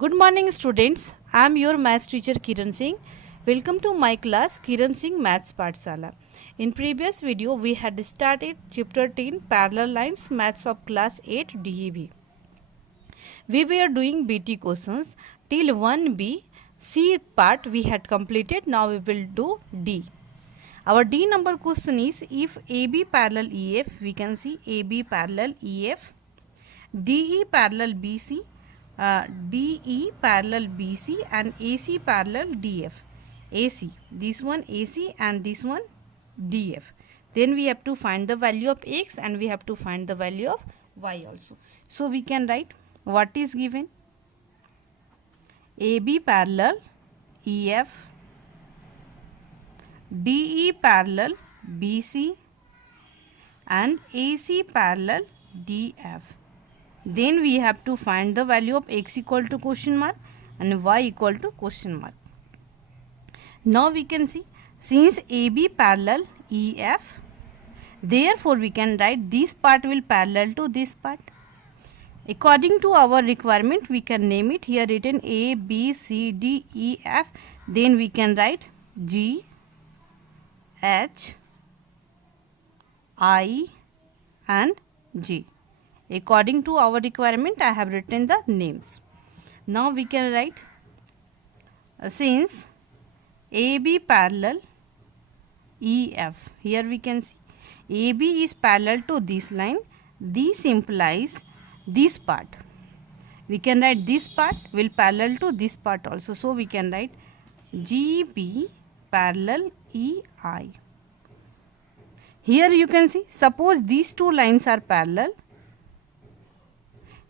Good morning students, I am your maths teacher Kiran Singh. Welcome to my class Kiran Singh Maths Pathshala. In previous video we had started chapter 10 parallel lines maths of class 8 DEB. We were doing BT questions till 1B. C part we had completed, now we will do D. Our D number question is if AB parallel EF, we can see AB parallel EF, DE parallel BC, DE parallel BC and AC parallel DF. AC, this one AC and this one DF. Then we have to find the value of X and we have to find the value of Y also. So we can write what is given. AB parallel EF, DE parallel BC and AC parallel DF. Then we have to find the value of X equal to question mark and Y equal to question mark. Now we can see, since AB parallel EF, therefore we can write this part will parallel to this part. According to our requirement, we can name it. Here written A, B, C, D, E, F. Then we can write G, H, I and J. According to our requirement, I have written the names. Now we can write, since AB parallel EF, here we can see AB is parallel to this line, this implies this part. We can write this part will parallel to this part also. So we can write GB parallel EI. Here you can see, suppose these two lines are parallel.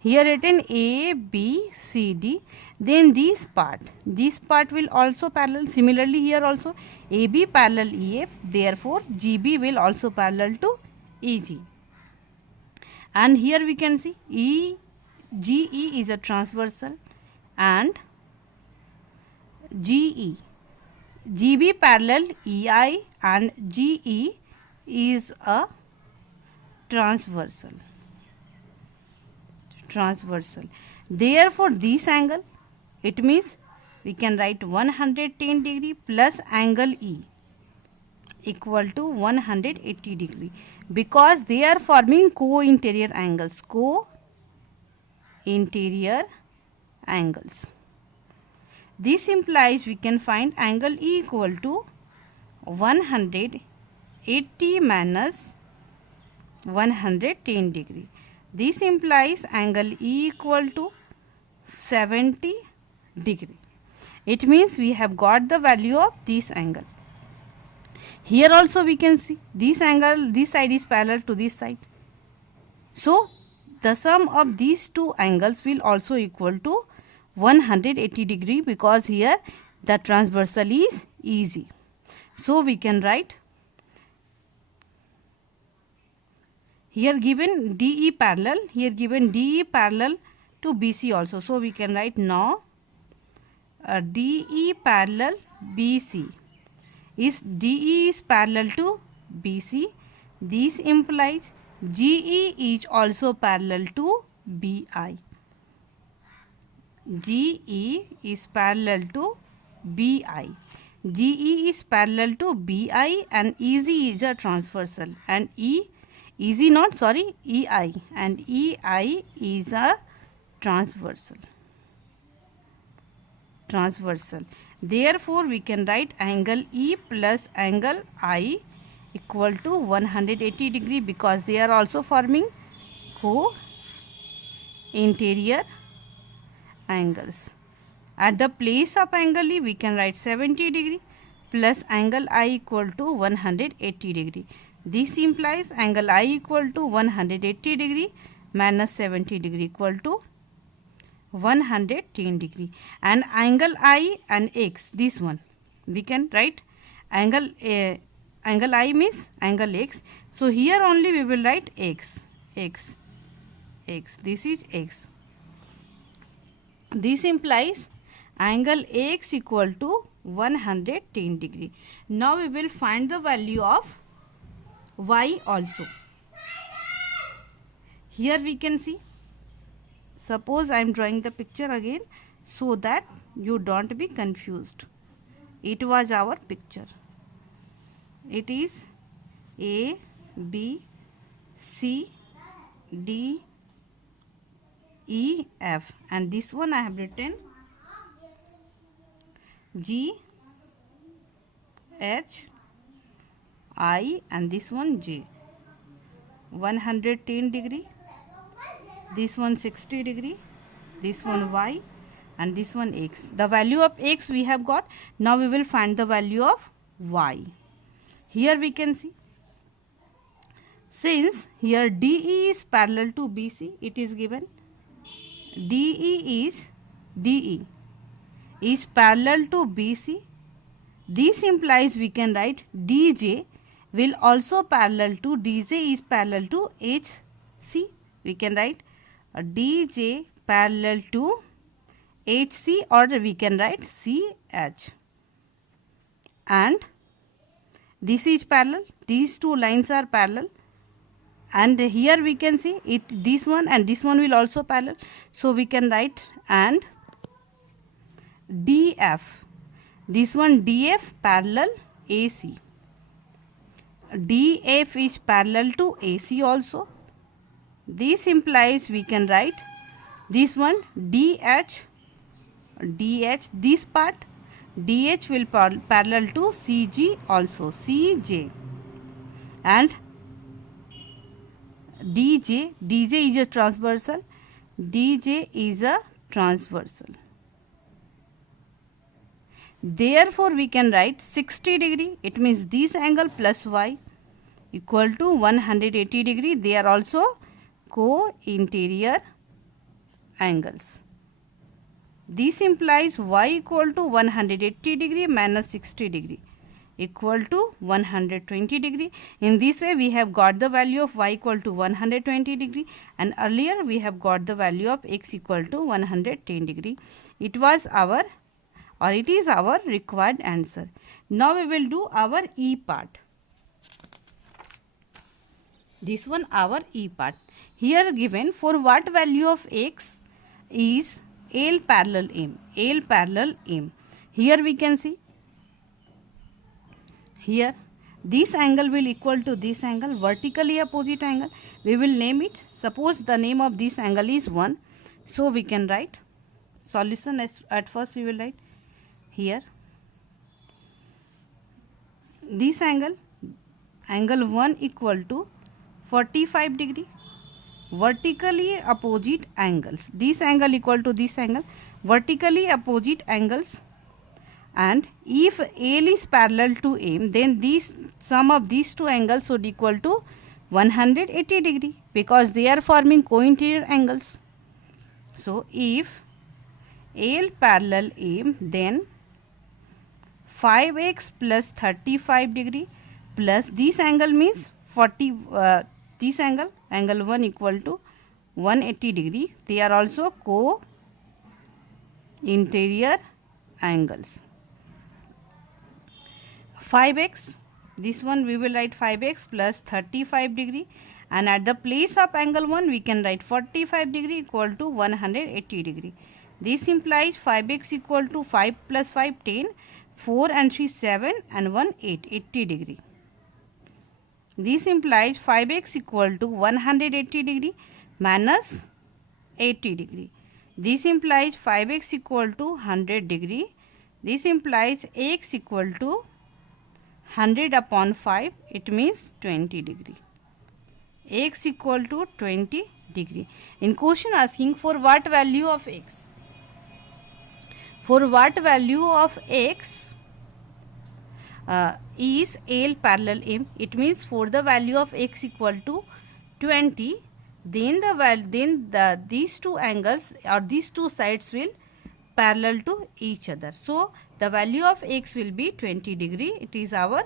Here written A, B, C, D, then this part will also parallel. Similarly here also AB parallel EF, therefore GB will also parallel to EG. And here we can see GE is a transversal and GE. GB parallel EI and GE is a transversal. Therefore this angle, it means we can write 110 degree plus angle E equal to 180 degree, because they are forming co-interior angles. This implies we can find angle E equal to 180 minus 110 degree. This implies angle E equal to 70 degree. It means we have got the value of this angle. Here also we can see this angle, this side is parallel to this side. So the sum of these two angles will also equal to 180 degree, because here the transversal is easy. So we can write, here given DE parallel, here given DE parallel to BC also. So we can write now DE parallel BC is DE is parallel to BC. This implies GE is also parallel to BI. GE is parallel to BI. GE is parallel to BI and EG is a transversal and EI and EI is a transversal. Therefore we can write angle E plus angle I equal to 180 degree, because they are also forming co-interior angles. At the place of angle E we can write 70 degree plus angle I equal to 180 degree. This implies angle I equal to 180 degree minus 70 degree equal to 110 degree. And angle I and X, this one, we can write angle I means angle X. So here only we will write X. This is X. This implies angle X equal to 110 degree. Now we will find the value of Y also. Here we can see, suppose I am drawing the picture again. so that you don't be confused. It was our picture. It is A, B, C, D, E, F, and this one I have written G, H, I, and this one J. 110 degree, this one 60 degree, this one Y, and this one X. The value of X we have got. Now we will find the value of Y. Here we can see, since here DE is parallel to BC, it is given DE is parallel to BC. This implies we can write DJ will also parallel to, DJ is parallel to HC. We can write DJ parallel to HC, or we can write CH. And this is parallel, these two lines are parallel, and here we can see it, this one and this one will also parallel, so we can write and DF, this one DF parallel AC, DF is parallel to AC also. This implies we can write this one DH, this part DH will parallel to CG also, CJ, and DJ is a transversal, DJ is a transversal. Therefore, we can write 60 degree, it means this angle plus Y equal to 180 degree. They are also co-interior angles. This implies Y equal to 180 degree minus 60 degree equal to 120 degree. In this way, we have got the value of Y equal to 120 degree, and earlier we have got the value of X equal to 110 degree. It was our, or it is our required answer. Now we will do our E part. This one our E part. Here given for what value of X is L parallel M. L parallel M. Here we can see, here this angle will equal to this angle, vertically opposite angle. We will name it. Suppose the name of this angle is 1. So we can write solution. At first we will write here this angle, angle 1 equal to 45 degree, vertically opposite angles. This angle equal to this angle, vertically opposite angles. And if L is parallel to M, then this sum of these two angles should equal to 180 degree, because they are forming co-interior angles. So if L parallel M, then 5x plus 35 degree plus this angle means 40, this angle 1 equal to 180 degree. They are also co-interior angles. 5x, this one we will write 5x plus 35 degree, and at the place of angle 1 we can write 45 degree equal to 180 degree. This implies 5x equal to 5 plus 5 10, 4 and 3 7 and 1 8, 80 degree. This implies 5x equal to 180 degree minus 80 degree. This implies 5x equal to 100 degree. This implies x equal to 100 upon 5, it means 20 degree. X equal to 20 degree. In question asking for what value of x? For what value of x is L parallel M? It means for the value of x equal to 20, then these two angles or these two sides will parallel to each other. So the value of x will be 20 degree. It is our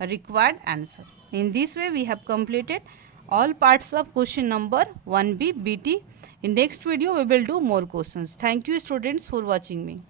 required answer. In this way we have completed all parts of question number 1B BT. In next video we will do more questions. Thank you students for watching me.